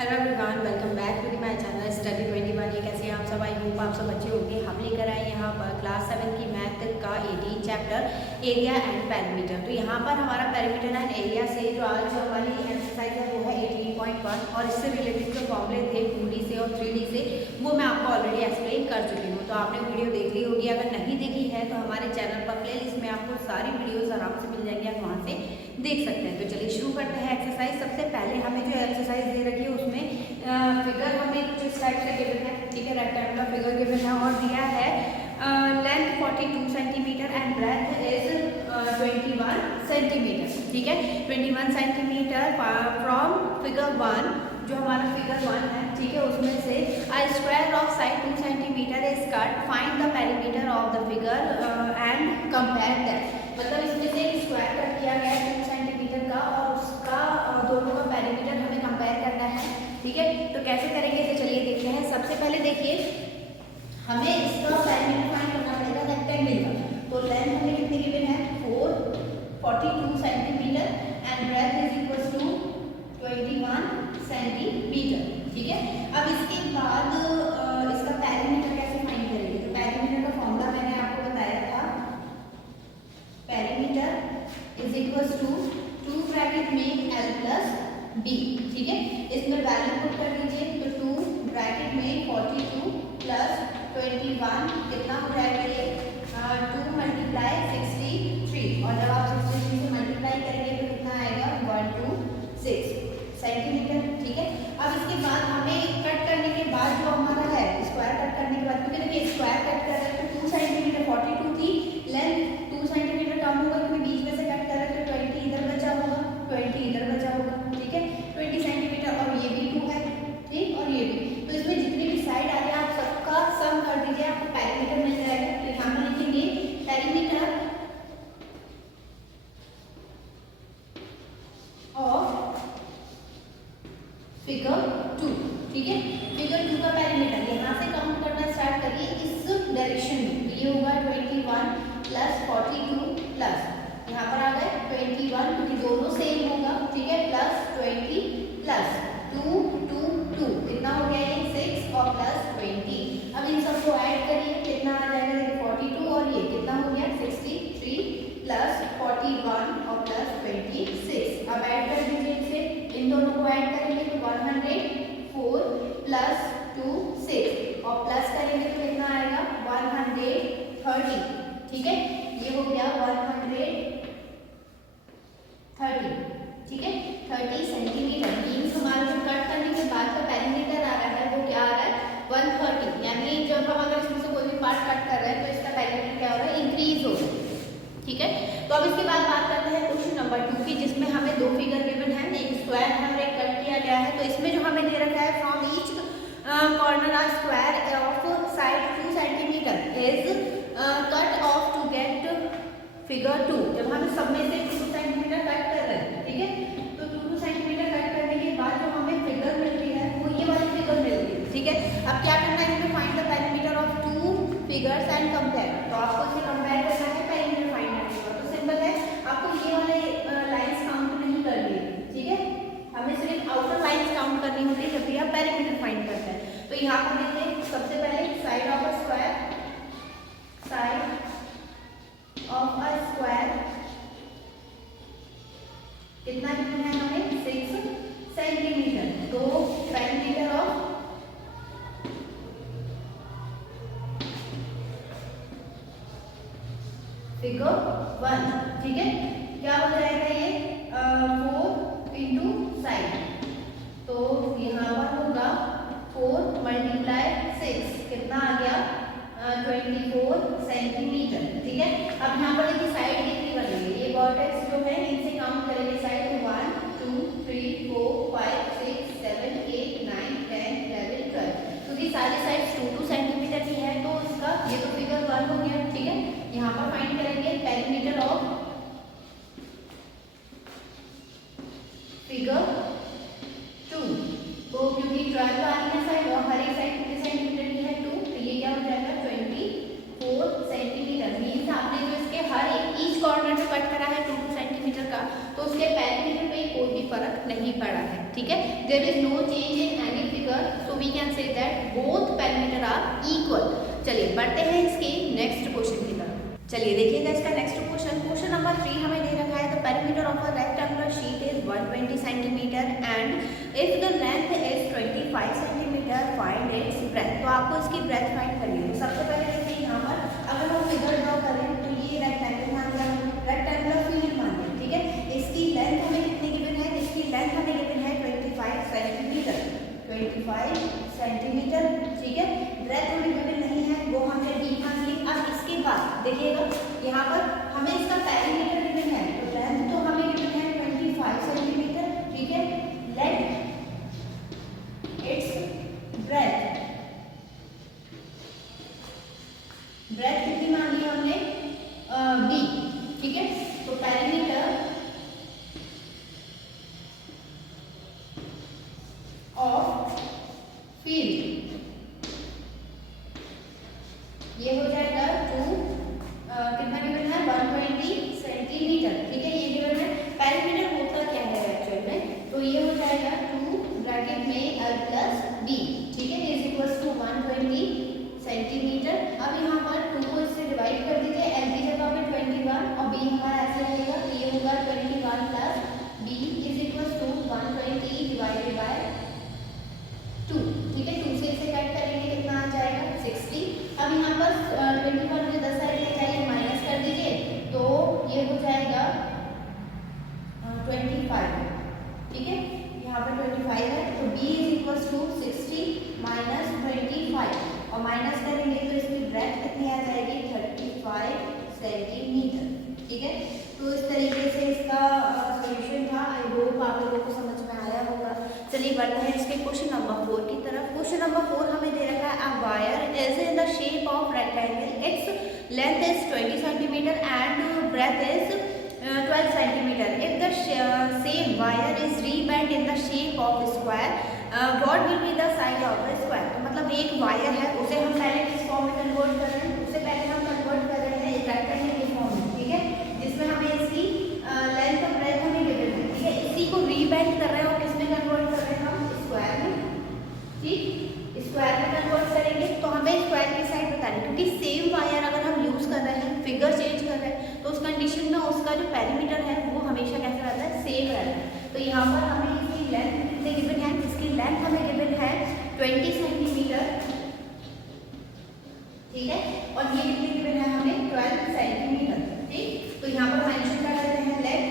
Hello everyone, welcome back to my channel study 21। ये कैसे हैं आप सब? आई होप आप सब अच्छे होंगे। हम लेकर आए यहाँ पर क्लास 7 की मैथ का 18 चैप्टर एरिया एंड पैरामीटर। तो यहाँ पर हमारा पैरामीटर एंड एरिया से जो आज हमारी एक्सरसाइज है वो है 18.1 और इससे रिलेटेड जो फॉर्मूले थे 2D से और 3D से वो मैं आपको ऑलरेडी एक्सप्लेन कर चुकी हूँ। तो आपने वीडियो देख ली होगी, अगर नहीं देखी है तो हमारे चैनल पर प्लेलिस्ट में आपको सारी वीडियोज़ आराम से मिल जाएंगी, आप वहाँ से देख सकते हैं। तो चलिए शुरू करते हैं एक्सरसाइज। सबसे पहले हमें जो एक्सरसाइज दे रखी है उसमें फिगर हमें कुछ इस टाइप से गिवन है, ठीक है। रेक्टेंगुलर फिगर गिवन है और दिया है length 42 centimetre and breadth is 21 centimetre, ठीक है। 21 सेंटीमीटर फ्रॉम फिगर 1, जो हमारा फिगर 1 है, ठीक है, उसमें से a square of side 2 centimetre is cut, find the perimeter of the figure and compare that. मतलब इसमें से एक स्क्वायर कट किया गया है 2 सेंटीमीटर का और उसका दोनों का पेरीमीटर हमें कंपेयर करना है, ठीक है। तो कैसे करेंगे तो चलिए देखते हैं। सबसे पहले देखिए हमें इसका पेरीमीटर फाइंड करना पड़ेगा रेक्टेंगल का। तो लेंथ हमें कितनी गिवन है 42 centimetre and breadth is equal to 21 centimetre, ठीक है। अब इसके बाद इसका पेरीमीटर कैसे फाइंड करेंगे? तो पेरीमीटर का फॉर्मूला मैंने आपको बताया था, perimeter is equal to 2 bracket में l प्लस b, ठीक है। इसमें वैल्यू पुट कर दीजिए। तो 2 ब्रैकेट में 42 प्लस 21 कितना हो जाएगा ये 2 मल्टीप्लाई 63, और जब आप 63 से मल्टीप्लाई करेंगे तो कितना आएगा 126 सेंटीमीटर, ठीक है। अब इसके बाद हमें कट करने के बाद जो हमारा है स्क्वायर कट करने के बाद, क्योंकि देखिए स्क्वायर कट कर रहे हैं तो 2 सेंटीमीटर 42 थी, लेंथ 2 सेंटीमीटर कम होगा क्योंकि बीच में से कट कर रहे हैं तो 20 इधर बचा होगा, 20 इधर बचा होगा, ठीक है। 20 सेंटीमीटर और ये भी 2 है, ठीक, और ये भी। तो इसमें जितनी भी साइड आ रही है आप सबका सम कर दीजिए, आपको पेरीमीटर मिल जाएगा। तो यहाँ पर लिखेंगे पेरीमीटर ऑफ फिगर 2, ठीक है। फिगर 2 का पेरीमीटर यहाँ से काउंट करना स्टार्ट करिए इस डायरेक्शन में। ये होगा 21 प्लस 42 प्लस यहाँ पर आ गए 21 क्योंकि दोनों सेम होगा, ठीक है, प्लस 20 प्लस 2 2 2 कितना हो गया ये 6 और प्लस 20। अब इन सबको ऐड करिए, कितना आ जाएगा 42 और ये कितना हो गया 63 प्लस 41 और प्लस 26। अब ऐड कर दीजिए इसे, इन दोनों को ऐड करेंगे तो 104 प्लस 2 6 और प्लस करेंगे तो कितना आएगा 130, ठीक है। ये हो गया 130, ठीक है, 30 सेंटीमीटर। मीन्स हमारा जो कट करने के बाद का पेरीमीटर आ रहा है वो क्या आ रहा है 130, यानी जब हम अगर इसमें से कोई भी पार्ट कट कर रहे हैं तो इसका पेरीमीटर क्या हो रहा है इंक्रीज हो रहा है, ठीक है। तो अब इसके बाद बात करते हैं क्वेश्चन नंबर 2 की, जिसमें हमें दो फिगर गिवन है, एक स्क्वायर है और एक कट किया गया है। तो इसमें जो हमें दे रखा है from each corner a square of side 2 centimetre is cut off to get figure 2। जब हम सब में से 2 सेंटीमीटर कट कर रहे हैं, ठीक है, तो 2 सेंटीमीटर कट करने के बाद जो हमें फिगर मिलती है वो ये वाली फिगर मिलती है, ठीक है। अब क्या करना है, इसमें find the perimeter of 2 figures and compare. तो आपको इसे कंपेयर करना है, पेरीमीटर फाइंड करने का। तो सिंपल है, आपको ये वाले लाइंस काउंट नहीं करनी है, ठीक है। हमें सिर्फ आउटर लाइंस काउंट करनी होती है जब भी आप पेरीमीटर फाइंड करते हैं। तो यहाँ पर देखिए सबसे पहले side of a square, side of a square कितना गिवन है हमें 6 सेंटीमीटर। तो पेरीमीटर ऑफ फिगर 1, ठीक है, क्या हो जाएगा ये 4 इंटू साइड। तो यहाँ पर होगा 4 मल्टीप्लाई 6 कितना आ गया 24 सेंटीमीटर, ठीक है। अब यहाँ पर देखिए साइड कितनी बनेगी, ये वर्टेक्स जो है इनसे काउंट करेंगे साइड 1 2 3 4 5 6 7 8 9 10 11 12, क्योंकि सारी साइड 2 सेंटीमीटर की है तो इसका ये तो फिगर 1 हो गया, ठीक है। यहाँ पर फाइंड करेंगे perimeter of there is no change in any figure, so we can say that both perimeter are equal. चलिए बढ़ते हैं इसके नेक्स्ट क्वेश्चन की तरफ। चलिए देखिएगा इसका नेक्स्ट क्वेश्चन। क्वेश्चन नंबर 3 हमें दे रखा है the perimeter of a rectangular sheet is 120 centimetre and if the length is 25 centimetre find its breath. तो आपको इसकी ब्रेथ फाइंड करनी है। सबसे पहले देखिए यहाँ पर अगर हम फिगर ड्रॉ करें तो ये रेक्टेंगल मान लिया, रेक्टेंगुलर फील्ड मान लिया, ठीक है। इसकी लेंथ हमें कितनी गिवन है? इसकी लेंथ हमें गिवन है 25 सेंटीमीटर, 25 सेंटीमीटर, ठीक है। ब्रेथ हमें गिवन नहीं है, वो हमने डी मान ली। अब इसके बाद देखिएगा यहाँ पर हमें इसका पेरीमीटर गिवन है, तो लेंथ तो हमें गिवन है 25 सेंटीमीटर, ठीक है। लेट इट्स ब्रेथ, ब्रेथ कितनी मान ली हमने? बी, ठीक है। तो पेरीमीटर ऑफ फील्ड ये हो जाएगा 2 कितना गिवन है? 120 सेंटीमीटर, ठीक है। ये गिवन है। पेरीमीटर होता क्या है एक्चुअल में? तो ये हो जाएगा 2 ब्रैकेट में l प्लस b, ठीक है, इज इक्वल्स टू 120 सेंटीमीटर। अब यहाँ पर 2 को इससे डिवाइड कर दीजिए, l की जगह पे 21 और b हमारा ऐसे रहेगा, तो ये होगा 21 plus b is equals to 120 divided by 2, ठीक है। 2 से इसे कट करेंगे कितना आ जाएगा? 60। अब यहाँ पर 21 में 10 साइड ले जाइए, माइनस कर दीजिए, तो ये हो जाएगा 25, ठीक है। यहाँ पर 25 है, तो b is equals to 60 minus 25 और माइनस करेंगे तो इसकी ब्रेथ कितनी आ जाएगी? 35 सेंटीमीटर, ठीक है। तो इस तरीके से इसका सॉल्यूशन था। आई होप आप लोगों को समझ में आया होगा। चलिए बढ़ते हैं इसके क्वेश्चन नंबर 4 की तरफ। क्वेश्चन नंबर 4 हमें दे रखा है a wire is in the shape of rectangle, its length is 20 centimetre and breadth is 12 centimetre. If the same wire is rebent in the shape of square, what will be the size of the square. तो मतलब एक wire है, उसे हम पहले किस form में convert कर रहे हैं? उससे पहले हम कन्वर्ट कर रहे हैं एक रेक्टेंगल के फॉर्म में, ठीक है, जिसमें हमें इसकी लेंथ और ब्रेथ हमें गिवन है, ठीक है। इसी को रीबेंड कर रहे हैं और किसमें कन्वर्ट कर रहे हैं? हम स्क्वायर में, ठीक, स्क्वायर में कन्वर्ट करेंगे। तो हमें स्क्वायर की साइड बतानी, क्योंकि सेम वायर अगर हम यूज कर रहे हैं, फिगर चेंज कर रहे हैं, तो उस कंडीशन में उसका जो पेरीमीटर है वो हमेशा कैसे रहता है? सेम रहता है। तो यहाँ पर हमें इसकी लेंथ कितने गिवन है? इसकी लेंथ हमें गिवन है 20 सेंटीमीटर, ठीक है, और ये कितने गिवन है हमें? 12 सेंटीमीटर, ठीक। तो यहाँ पर मेंशन कर देते हैं let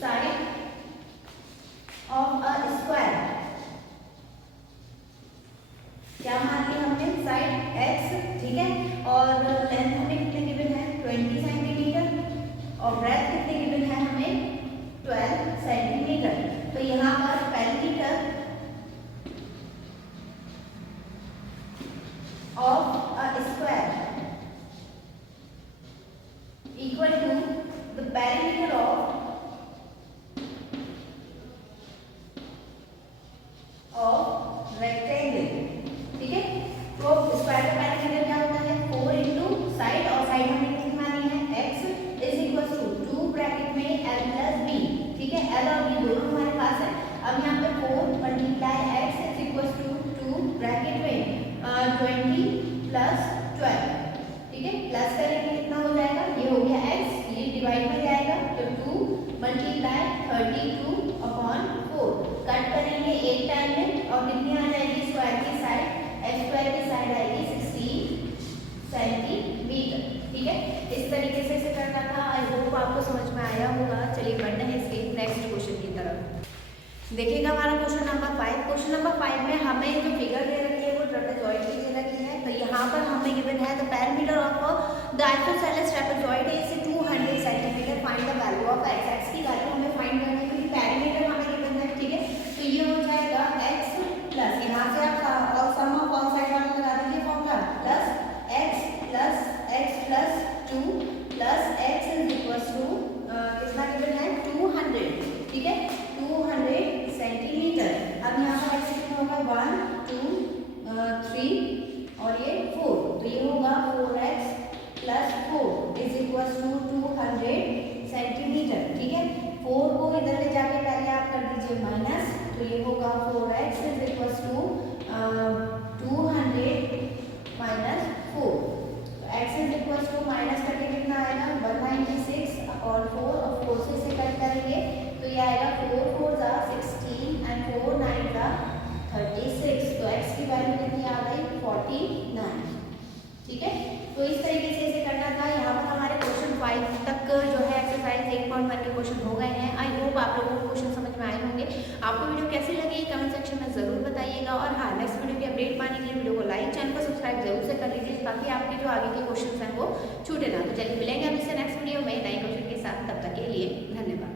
side of a square, क्या मान लिया हमने? साइड x, ठीक है, और लेंथ हमें कितने गिवन है? 20 सेंटीमीटर और ब्रेथ कितने गिवन है हमें? 12 सेंटीमीटर। तो यहाँ पर perimeter of a square equal to the perimeter of rectangle, ठीक है। तो स्क्वायर का पेरीमीटर क्या होता है? 4 इंटू साइड, और साइड हमने कितनी मानी है? x is equal to 2 bracket में l प्लस b, ठीक है। l और b दोनों हमारे पास है। अब यहाँ पे 4 multiply x is equal to 2 bracket में 20 प्लस 12, ठीक है। प्लस करेंगे कितना हो जाएगा? ये हो गया x, ये डिवाइड में जाएगा तो 2 मल्टीप्लाई 32 अपॉन 4, कट करेंगे एक टाइम में और कितनी आ जाएगी? स्क्वायर की साइड, x स्क्वायर की साइड आएगी 16 सेंटीमीटर, ठीक है। इस तरीके से इसे करना था। आई होप आपको समझ में आया होगा। चलिए बढ़ते हैं इसके नेक्स्ट क्वेश्चन की तरफ। देखिएगा हमारा क्वेश्चन नंबर 5। क्वेश्चन नंबर 5 में हमें जो फिगर दे रखी है वो ट्रेपेजॉइड की दे रखी है। तो यहाँ पर हमें गिवन है the perimeter of the isosceles trapezoid is 200 centimetre, find the value of x। x की वैल्यू हमें फाइंड करनी है क्योंकि पेरीमीटर हमें गिवन है, ठीक है। तो ये हो जाएगा x प्लस, यहाँ से आप और सम ऑफ ऑल साइड वाला लगा दीजिए formula, plus x plus 2 plus x is equals to कितना गिवन है? 200, ठीक है, 200 सेंटीमीटर। अब यहाँ पर x कितना होगा? 1 2 3 और ये 4, तो ये होगा 4x plus 4 is equals to 200 centimetre, ठीक है। 4 कीजिए माइनस, तो ये होगा 4x is equal to 200 minus 4। तो x is equal to minus करके कितना आएगा 196 अपॉन 4 और 4 से इसे कट करेंगे तो ये आएगा 4 4 जा 16 एंड 4 9 जा 36। तो x की वैल्यू कितनी आ गई 49। ठीक है, तो इस तरीके से इसे करना था। यहाँ पर हमारे क्वेश्चन 5 तक जो है एक्सरसाइज 8.1 के क्वेश्चन हो गए हैं। आई होप आप लोगों को क्वेश्चन समझ में आए होंगे। आपको वीडियो कैसी लगी कमेंट सेक्शन में जरूर बताइएगा और हाँ, नेक्स्ट वीडियो की अपडेट पाने के लिए वीडियो को लाइक, चैनल को सब्सक्राइब जरूर से कर लीजिए ताकि आपके जो आगे के क्वेश्चन हैं वो छूटे ना। तो चलिए मिलेंगे अभी से नेक्स्ट वीडियो में नए क्वेश्चन के साथ, तब तक के लिए धन्यवाद।